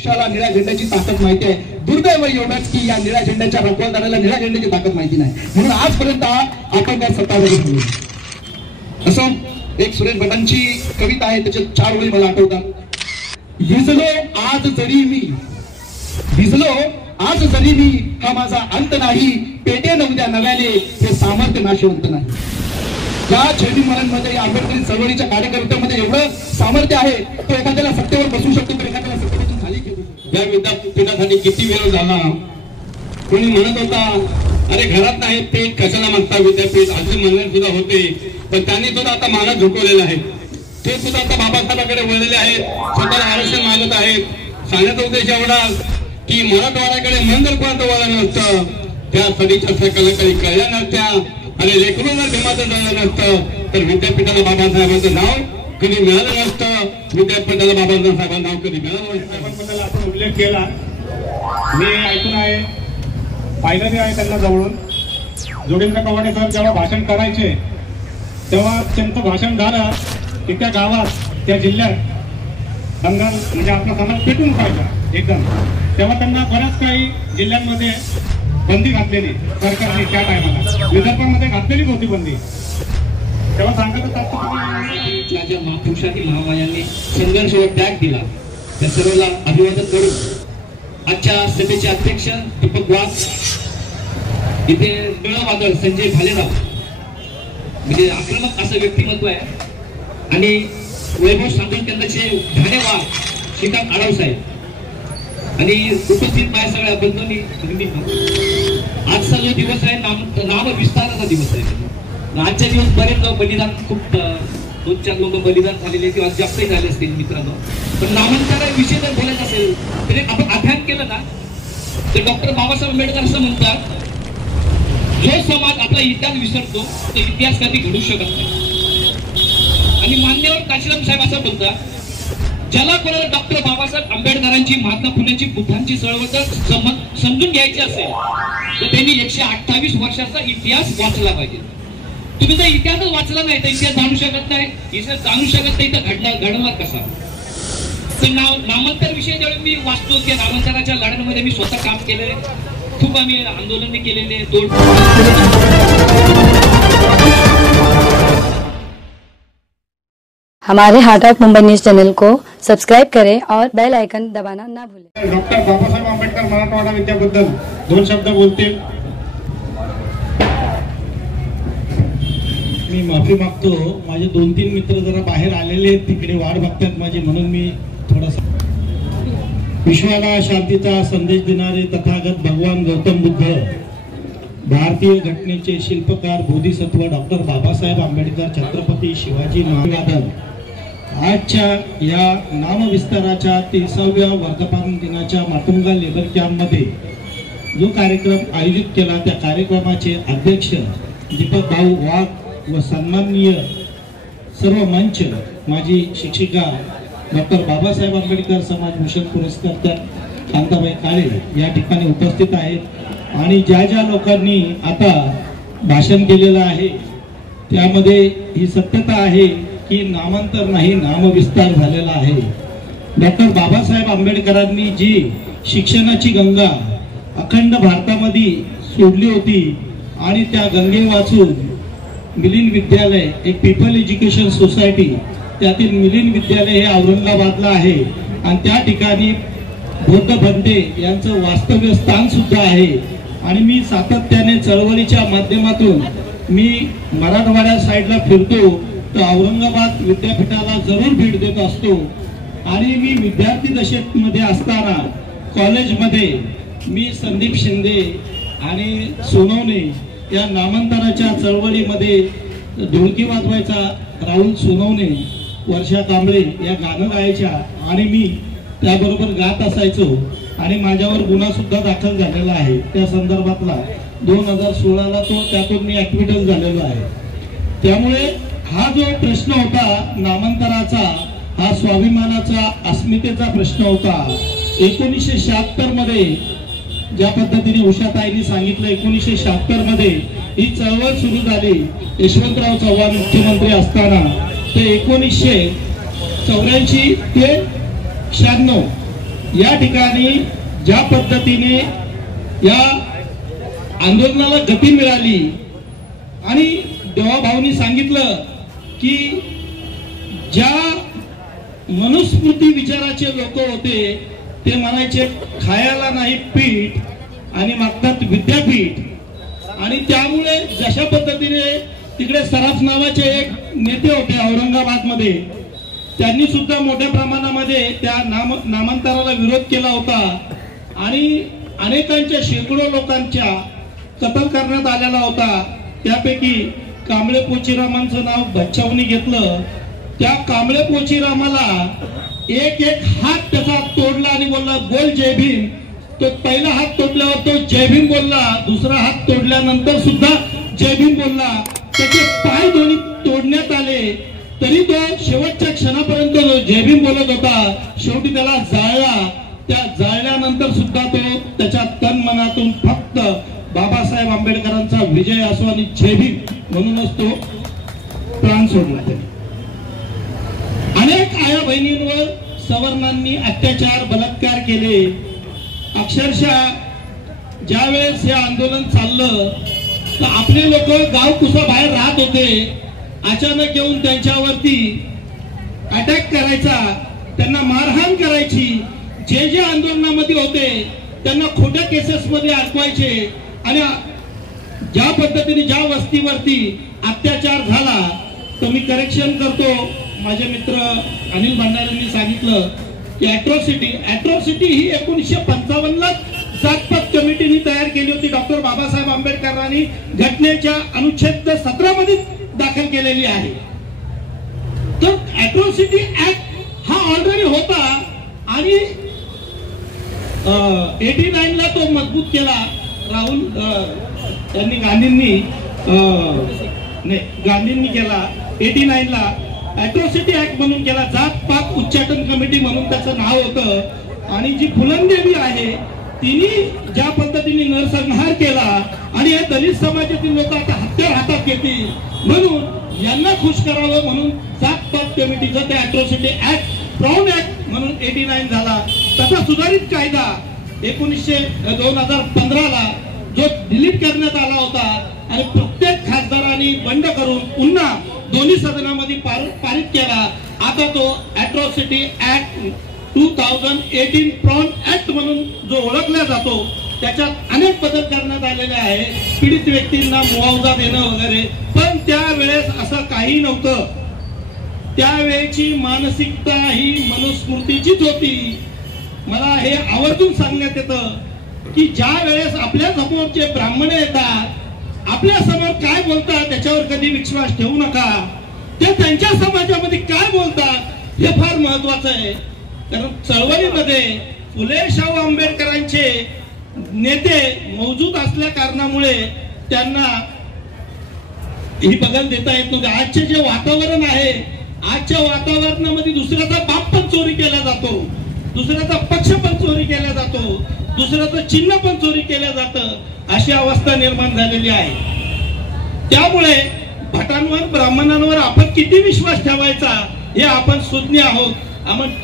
पक्षाला निळ्या झेंड्याची ताकद माहिती आहे. दुर्दैव एवढंच की या निळ्या झेंड्याच्या रखवालदाराला निळ्या झेंड्याची ताकद माहिती नाही, म्हणून आजपर्यंत आपण त्या सत्ताधारी झालो. असं एक सुरेश भटांची कविता आहे, त्याचे 4 ओळी मला आठवतात. भिजलो आज जरी मी, भिजलो आज जरी मी, हा माझा अंत नाही, पेटेन उद्या नव्याने हे सामर्थ्य नाशवंत नाही. या छेडी मुलांमध्ये आंबेडकरी चळवळीच्या कार्यकर्त्यांमध्ये एवढं सामर्थ्य आहे, तो एखाद्याला सत्तेवर बसू शकतो, तर एखाद्याला सत्तेपासून खाली घेऊ शकतो. या विद्यापीठासाठी किती वेळ झाला. कोणी म्हणत होता अरे घरात नाही पीठ कशाला मागता विद्यापीठ, असे म्हणणे सुद्धा होते. पण त्यांनी सुद्धा आता मागत झुकवलेलं आहे. ते सुद्धा आता बाबासाहेबांकडे वळलेले आहेत, स्वतःला आरक्षण मागत आहेत. सांगण्याचा उद्देश एवढा की मराठवाड्याकडे मन जर कोणाचं वळण नसतं, त्या सडीच्या सकला काही कळल्या नसत्या आणि लेकरूंना धीमाचं झालं नसतं, तर विद्यापीठाला बाबासाहेबांचं नाव कधी मिळालं नसतं. विद्यापीठाला बाबासाहेबांचं नाव कधी मिळालं नसतं. आपण उल्लेख केला, मी ऐकून आहे, पाहिलं आहे त्यांना जवळून. जोगेंद्र कवाडे सर जेव्हा भाषण करायचे तेव्हा त्यांचं भाषण झालं की त्या गावात, त्या जिल्ह्यात दंगल म्हणजे आपला समाज पेटून पाहिजे एकदम. तेव्हा त्यांना बऱ्याच काही जिल्ह्यांमध्ये बंदी घातलेली सरकारने त्या टायमाला, विदर्भामध्ये घातलेली होती बंदी. तेव्हा सांगत ज्या ज्या महापुरुषांनी महामायांनी संघर्ष व त्याग दिला त्या सर्वांना अभिवादन करून आजच्या सभेचे अध्यक्ष दीपक वाघ, इथे निळवादळ संजय भालेराव, म्हणजे आक्रमक असं व्यक्तिमत्व आहे, आणि वैभव साधन केंद्राचे ठाणे वाघ, श्रीकांत आढाव साहेब, आणि उपस्थित माझ्या सगळ्या बंधूंनी. आजचा जो दिवस आहे नाम विस्ताराचा दिवस आहे. आजच्या दिवस बरेच बलिदान, खूप 2-4 लोक बलिदान झालेले किंवा जास्तही झाले असतील मित्रांनो. पण नामांतराविषयी जर बोलायचं असेल तर आपण अभ्यास केलं ना, तर डॉक्टर बाबासाहेब आंबेडकर असं म्हणतात, जो समाज आपला इतिहास विसरतो तो इतिहास कधी घडू शकत नाही. आणि मान्यवर काशीराम साहेब असं बोलतात, ज्याला कोणाला डॉक्टर बाबासाहेब आंबेडकरांची, महात्मा फुलेंची, बुद्धांची चळवळ समजून घ्यायची असेल तर त्यांनी 128 वर्षाचा इतिहास वाचला पाहिजे. तुम्ही जर इतिहासच वाचला नाही तर इतिहास जाणू शकत नाही. इतिहास जाणू शकत नाही तर घडवणार कसा. तर नामांतर विषय ज्यावेळी मी वाचतो त्या नामांतराच्या लढ्यांमध्ये मी स्वतः काम केलंय, खूप आम्ही आंदोलन केलेले. हमारे heart of Mumbai news channel को सब्सक्राइब करें और बेल आइकन दबाना ना भूलें. डॉक्टर बाबासाहेब आंबेडकर मराठवाडा विद्याबद्दल 2 शब्द बोलतील. मी माफी मागतो, माझे 2-3 मित्र जरा बाहेर आलेले आहेत, तिकडे वाट बघतात माझी, म्हणून मी थोडासा. विश्वाला शांतीचा संदेश देणारे तथागत भगवान गौतम बुद्ध, भारतीय घटनेचे शिल्पकार बोधिसत्व डॉक्टर बाबासाहेब आंबेडकर, छत्रपती शिवाजी महाराज. आजच्या या नामविस्ताराच्या 30व्या वर्धापन दिनाच्या माटुंगा लेबर कॅम्पमध्ये जो कार्यक्रम आयोजित केला, त्या कार्यक्रमाचे अध्यक्ष दीपक भाऊ वाघ व सन्माननीय सर्व मंच, माझी शिक्षिका डॉक्टर बाबासाहेब आंबेडकर समाजभूषण पुरस्कार कांताबाई काळे या ठिकाणी उपस्थित आहेत. आणि ज्या ज्या लोकांनी आता भाषण केलेलं आहे त्यामध्ये ही सत्यता आहे की नामांतर नाही, नामविस्तार झालेला आहे. डॉक्टर बाबासाहेब आंबेडकरांनी जी शिक्षणाची गंगा अखंड भारतामध्ये सोडली होती आणि त्या गंगे वाचून मिलिंद विद्यालय, एक पीपल एज्युकेशन सोसायटी, त्यातील मिलिंद विद्यालय हे औरंगाबादला आहे आणि त्या ठिकाणी बौद्ध भंते यांचं वास्तव्य स्थान सुद्धा आहे. आणि मी सातत्याने चळवळीच्या माध्यमातून मी मराठवाड्या साईडला फिरतो तर औरंगाबाद विद्यापीठाला जरूर भेट देत असतो. आणि मी विद्यार्थी दशेमध्ये असताना कॉलेजमध्ये मी संदीप शिंदे आणि सोनवणे या नामांतराच्या चळवळीमध्ये ढोलकी वाजवायचा राहुल सोनवणे, वर्षा कांबळे या गाणं गायच्या आणि मी त्याबरोबर गात असायचो. आणि माझ्यावर गुन्हा सुद्धा दाखल झालेला आहे त्या संदर्भातला 2016ला, तो त्यातून मी ऍक्टिव्हिटी झालेलो आहे. त्यामुळे हा जो प्रश्न होता नामांतराचा, हा स्वाभिमानाचा, अस्मितेचा प्रश्न होता. 1976 मध्ये ज्या पद्धतीने उषाताईंनी सांगितलं, 1976 मध्ये ही चळवळ सुरू झाली. यशवंतराव चव्हाण मुख्यमंत्री असताना ते 1984 ते 96 या ठिकाणी ज्या पद्धतीने या आंदोलनाला गती मिळाली आणि देवाभाऊनी सांगितलं की ज्या मनुस्मृती विचाराचे लोक होते ते म्हणायचे खायला नाही पीठ आणि मागतात विद्यापीठ. आणि त्यामुळे जशा पद्धतीने तिकडे सराफ नावाचे एक नेते होते औरंगाबाद मध्ये, त्यांनी सुद्धा मोठ्या प्रमाणामध्ये त्या नामांतराला विरोध केला होता आणि अनेकांच्या शेकडो लोकांच्या कत्ल करण्यात आलेला होता. त्यापैकी कांबळे पोचीरामांचं नाव बच्चावनी घेतलं. त्या कांबळे पोचीरामाला एक हात त्याचा तोडला आणि बोलला बोल जय भीम. तो पहिला हात तोडल्यावर तो जय भीम बोलला, दुसरा हात तोडल्यानंतर सुद्धा जय भीम बोलला. त्याचे पाय दोन्ही तोडण्यात आले तरी तो शेवटच्या क्षणापर्यंत जय भीम बोलत होता. शेवटी त्याला जाळला. त्या जाळल्यानंतर सुद्धा तो त्याच्या तन मनातून फक्त बाबासाहेब आंबेडकरांचा विजय असो आणि जय भीम म्हणूनच तो प्राण सोडला. त्याने अनेक आया बहिणींवर सवर्णांनी अत्याचार बलात्कार केले. अक्षरशः ज्यावेळेस हे आंदोलन चाललं तर आपले लोक गाव कुसा बाहेर राहत होते. अचानक येऊन त्यांच्यावरती अटॅक करायचा, त्यांना मारहाण करायची. जे आंदोलनामध्ये होते त्यांना खोट्या केसेस मध्ये अडकवायचे आणि ज्या पद्धतीने ज्या वस्तीवरती अत्याचार झाला तो मी करेक्शन करतो. माझे मित्र अनिल भंडारेंनी सांगितलं की अॅट्रॉसिटी ही 1955 जातपात कमिटीने तयार केली होती. डॉक्टर बाबासाहेब आंबेडकरांनी घटनेच्या अनुच्छेद 17 मध्ये दाखल केलेली आहे. तर अॅट्रॉसिटी ऍक्ट हा ऑलरेडी होता आणि 89 ला तो मजबूत केला. राहुल यांनी गांधींनी केला. 89 ला अॅट्रॉसिटी ऍक्ट म्हणून केला. जात पात उच्चाटन कमिटी म्हणून त्याचं नाव होतं. आणि जी फुलंदेवी आहे तिने ज्या पद्धतीने नरसंहार केला आणि हे दलित समाजातील लोक आता हत्यार हातात घेतील म्हणून यांना खुश करावं म्हणून जात पात कमिटीचं ते अॅट्रॉसिटी ऍक्ट ब्राऊन ऍक्ट म्हणून 89 झाला. तसा सुधारित कायदा 2015 ला जो डिलीट करण्यात आला होता आणि प्रत्येक खासदारांनी बंड करून पुन्हा दोन्ही सदनामध्ये पारित केला. आता तो अॅट्रॉसिटी ऍक्ट 2018 प्रॉन ऍक्ट म्हणून जो ओळखला जातो त्याच्यात अनेक बदल करण्यात आलेले आहे. पीडित व्यक्तींना मुआवजा देणं वगैरे. पण त्यावेळेस असं काही नव्हतं. त्यावेळेची मानसिकता ही मनुस्मृतीचीच होती. मला हे आवर्जून सांगण्यात येतं की ज्या वेळेस आपल्या समोरचे ब्राह्मण येतात आपल्या समोर काय बोलतात त्याच्यावर कधी विश्वास ठेवू नका. ते त्यांच्या समाजामध्ये काय बोलतात हे फार महत्वाचं आहे. कारण चळवळीमध्ये फुले शाहू आंबेडकरांचे नेते मौजूद असल्या कारणामुळे त्यांना ही बदल देता येत नव्हते. आजचे जे वातावरण आहे आजच्या वातावरणामध्ये दुसऱ्याचा बाप पण चोरी केला जातो, दुसऱ्याचा पक्ष पण चोरी केला जातो, दुसऱ्याचं चिन्ह पण चोरी केलं जातं. अशी अवस्था निर्माण झालेली आहे. त्यामुळे भटांवर ब्राह्मणांवर आपण किती विश्वास ठेवायचा हे आपण सुज्ञ आहोत.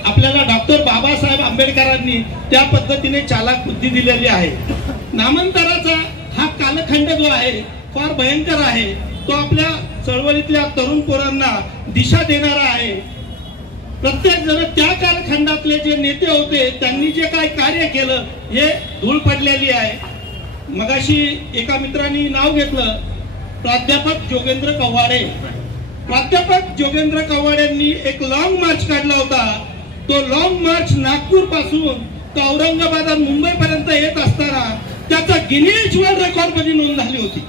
आपल्याला डॉक्टर बाबासाहेब आंबेडकरांनी त्या पद्धतीने चालाक बुद्धी दिलेली आहे. नामांतराचा हा कालखंड जो आहे फार भयंकर आहे. तो आपल्या चळवळीतल्या तरुण पोरांना दिशा देणारा आहे. प्रत्येक जण त्या कालखंडातले जे नेते होते त्यांनी जे काय कार्य केलं हे धूळ पडलेली आहे. मगाशी एका मित्रांनी नाव घेतलं प्राध्यापक जोगेंद्र कव्वाडे. प्राध्यापक जोगेंद्र कव्वाडेंनी एक लॉंग मार्च काढला होता. तो लॉंग मार्च नागपूर पासून तो औरंगाबाद आणि मुंबई पर्यंत येत असताना त्याचा गिनीज वर्ल्ड रेकॉर्ड मध्ये नोंद झाली होती.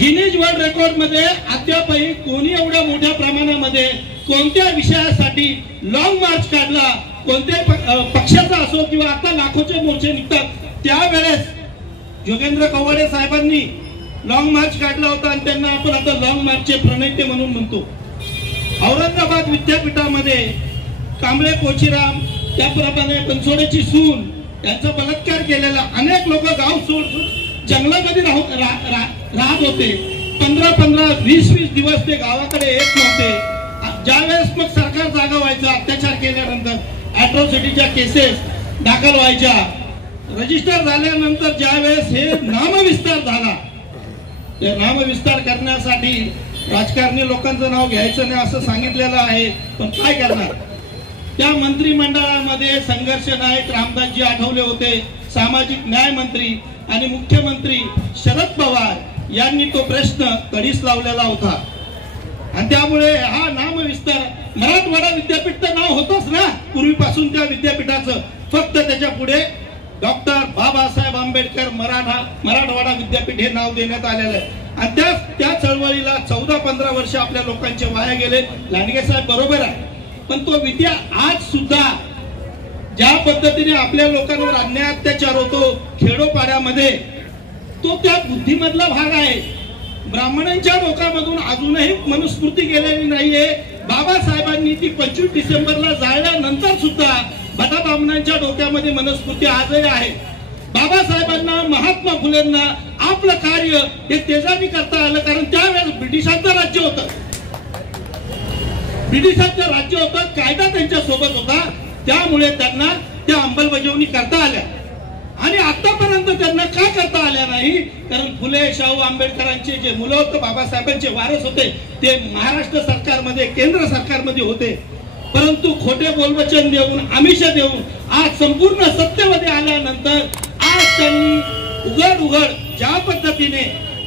गिनीज वर्ल्ड रेकॉर्ड मध्ये अद्यापही कोणी एवढ्या मोठ्या प्रमाणामध्ये कोणत्या विषयासाठी लॉंग मार्च काढला, कोणत्या पक्षाचा असो किंवा आता लाखोचे मोर्चे निघतात त्यावेळेस जोगेंद्र कव्वाडे साहेबांनी लॉंग मार्च काढला होता आणि त्यांना आपण आता लॉंग मार्चचे प्रणेते म्हणून म्हणतो. औरंगाबाद विद्यापीठामध्ये कांबळे पोचीराम त्याप्रमाणे बनसोडेची सून यांचा बलात्कार केलेला अनेक लोक गाव सोड जंगलामध्ये राहत होते. 15-20 दिवस ते गावाकडे येत नव्हते. ज्यावेळेस मग सरकार जागा व्हायचं अत्याचार केल्यानंतर अॅट्रॉसिटीच्या केसेस दाखल व्हायच्या, रजिस्टर झाल्यानंतर ज्यावेळेस हे नामविस्तार झाला, ते नामविस्तार करण्यासाठी राजकारणी लोकांचं नाव घ्यायचं नाही असं सांगितलेलं आहे, पण काय करणार? त्या मंत्रिमंडळामध्ये संघर्ष नायक रामदासजी आठवले होते, सामाजिक न्याय मंत्री, आणि मुख्यमंत्री शरद पवार यांनी तो प्रश्न कधीच लावलेला होता. आणि त्यामुळे हा नामविस्तार, मराठवाडा विद्यापीठ तर नाव होतच ना पूर्वीपासून त्या विद्यापीठाचं, फक्त त्याच्या पुढे डॉक्टर बाबासाहेब आंबेडकर मराठवाडा विद्यापीठ हे नाव देण्यात आलेलं आहे. आणि त्या चळवळीला 14-15 वर्ष आपल्या लोकांचे वाया गेले. लांडगे साहेब बरोबर आहे, पण तो विद्या आज सुद्धा ज्या पद्धतीने आपल्या लोकांवर अन्याय अत्याचार होतो खेडोपाड्यामध्ये, तो त्या बुद्धीमधला भाग आहे. ब्राह्मणांच्या लोकांमधून अजूनही मनुस्मृती गेलेली नाहीये. बाबासाहेबांनी ती 25 डिसेंबरला जाळल्यानंतर सुद्धा बटा ब्राह्मणांच्या डोक्यामध्ये मनुस्मृती आजही आहे. बाबासाहेबांना, महात्मा फुलेंना आपलं कार्य हे तेजानी करता आलं, कारण त्यावेळेस ब्रिटिशांचं राज्य होतं, कायदा त्यांच्या सोबत होता, त्यामुळे त्यांना त्या अंमलबजावणी करता आल्या. आणि आतापर्यंत त्यांना का करता आल्या नाही? कारण फुले, शाहू आंबेडकरांचे जे मुलं होते, बाबासाहेबांचे वारस होते, ते महाराष्ट्र सरकारमध्ये, केंद्र सरकारमध्ये होते. परंतु खोटे बोलवचन देऊन, आमिष देऊन आज संपूर्ण सत्तेमध्ये आल्यानंतर आज त्यांनी उघड ज्या पद्धतीने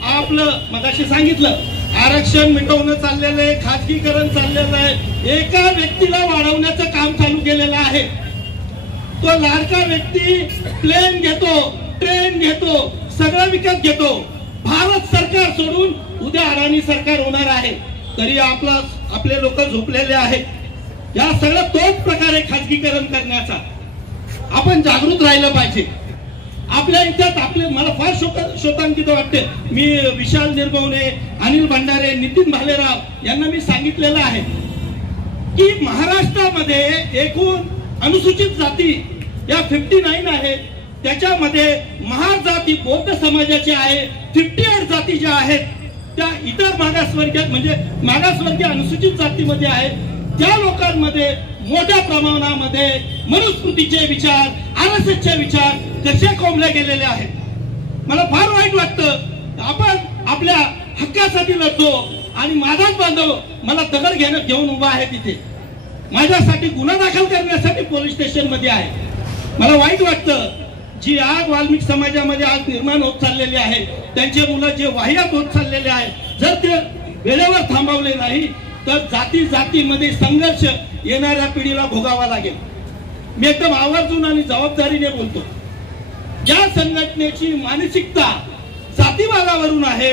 आपलं मगाशी सांगितलं, आरक्षण मिटवणं चाललेलं आहे, खाजगीकरण चाललेलं आहे, एका व्यक्तीला वाढवण्याचं काम चालू केलेलं आहे. तो लाडका व्यक्ती प्लेन घेतो, ट्रेन घेतो, सगळं विकत घेतो. भारत सरकार सोडून उद्या अडाणी सरकार होणार आहे, तरी आपले लोक झोपलेले आहेत. या सगळं तोच प्रकारे खाजगीकरण करण्याचा आपण जागृत राहिलं पाहिजे. आपल्या इतिहास मला फार शोकांकित वाटते. मी विशाल निर्भवने, अनिल भंडारे, नितीन भालेराव यांना मी सांगितलेलं आहे की महाराष्ट्रामध्ये एकूण अनुसूचित जाती या 59 आहेत, त्याच्यामध्ये महार जाती बौद्ध समाजाची आहे, 58 जाती ज्या आहेत त्या इतर मागासवर्गीय म्हणजे मागासवर्गीय अनुसूचित जातीमध्ये आहेत. त्या लोकांमध्ये मोठ्या प्रमाणामध्ये मनुस्मृतीचे विचार, RSSचे विचार कसे कोंबले गेलेले आहेत. मला फार वाईट वाटतं. आपण आपल्या हक्कासाठी लढतो आणि माझाच बांधव मला दगड घेऊन उभा आहे, तिथे माझ्यासाठी गुन्हा दाखल करण्यासाठी पोलीस स्टेशन मध्ये आहे. मला वाईट वाटतं. जी आग वाल्मिकी समाजामध्ये आज निर्माण होत चाललेली आहे, त्यांचे मुलं जे वाह्यात होत चाललेले आहेत, जर ते वेळेवर थांबवले नाही तर जातीमध्ये संघर्ष येणाऱ्या पिढीला भोगावा लागेल. मी एकदम आवर्जून आणि जबाबदारीने बोलतो. ज्या संघटनेची मानसिकता जातीवादावरून आहे,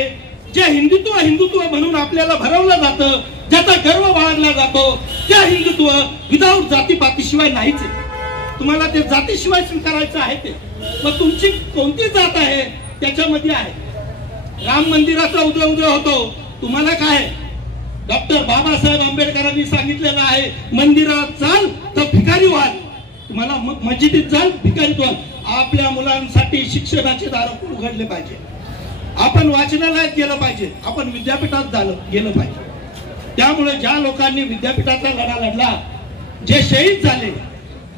जे हिंदुत्व म्हणून आपल्याला भरवलं जातं, ज्याचा गर्व बाळगला जातो, त्या हिंदुत्व विदाऊट जातीपातीशिवाय नाहीच आहे. तुम्हाला ते जातीशिवाय स्वीकारायचं आहे. ते मग तुमची कोणती जात आहे त्याच्यामध्ये आहे. राम मंदिराचा उदय होतो, तुम्हाला काय? डॉक्टर बाबासाहेब आंबेडकरांनी सांगितलेलं आहे, मंदिरात चाल तर भिकारी व्हाल, तुम्हाला मस्जिदीत चाल भिकारीत व्हाल. आपल्या मुलांसाठी शिक्षणाचे दार उघडले पाहिजे. आपण वाचनालयात गेलं पाहिजे, आपण विद्यापीठात गेलं पाहिजे. त्यामुळे ज्या लोकांनी विद्यापीठाचा लढा लढला, जे शहीद झाले,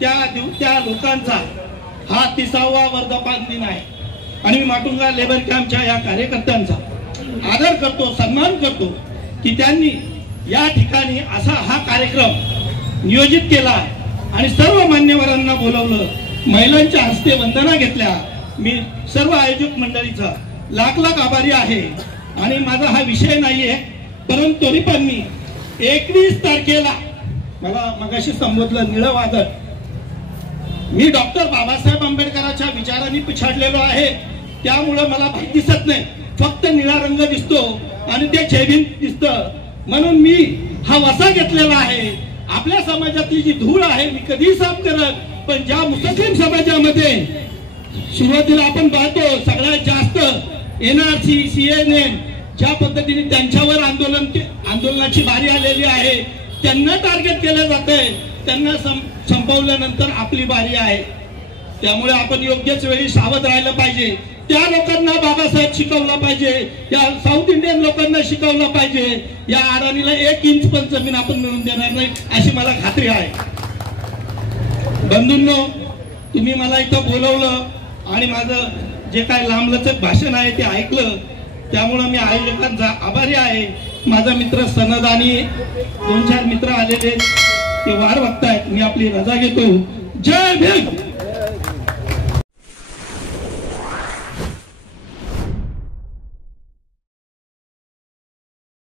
त्या लोकांचा हा 30वा वर्धापन दिन आहे. आणि मी माटुंगा लेबर कॅम्पच्या या कार्यकर्त्यांचा आदर करतो, सन्मान करतो की त्यांनी या ठिकाणी असा हा कार्यक्रम नियोजित केला आणि सर्व मान्यवरांना बोलवलं, महिलांच्या हस्ते वंदना घेतल्या. मी सर्व आयोजक मंडळीचा लाख आभारी आहे. आणि माझा हा विषय नाहीये, परंतु तरी पण मी 21 तारखेला मला मगाशी संबोधलं निळं वादळ, मी डॉक्टर बाबासाहेब आंबेडकरांच्या विचारांनी पिछाडलेलो आहे. त्यामुळे मला भाग दिसत नाही, फक्त निळा रंग दिसतो आणि ते जयभीम दिसतं. म्हणून मी हा वसा घेतलेला आहे. आपल्या समाजातली जी धूळ आहे मी कधीही साफ करत, पण ज्या मुस्लिम समाजामध्ये सुरुवातीला आपण पाहतो सगळ्यात जास्त NRC, CNN ज्या पद्धतीने त्यांच्यावर आंदोलनाची बारी आलेली आहे, त्यांना टार्गेट केलं जातंय. त्यांना संपवल्यानंतर आपली बारी आहे. त्यामुळे आपण योग्यच वेळी सावध राहिलं पाहिजे. त्या लोकांना बाबासाहेब शिकवलं पाहिजे, त्या साऊथ इंडियन लोकांना शिकवलं पाहिजे. या अडाणीला 1 इंच पण जमीन आपण मिळवून देणार नाही अशी मला खात्री आहे. बंधूंनो, तुम्ही मला इथं बोलवलं आणि माझं जे काय लांबलचक भाषण आहे ते ऐकलं, त्यामुळं मी आयोजकांचा आभारी आहे. माझा मित्र सनद आणि 2-4 मित्र आलेले ते वाट बघतायत. मी आपली रजा घेतो. जय भीम.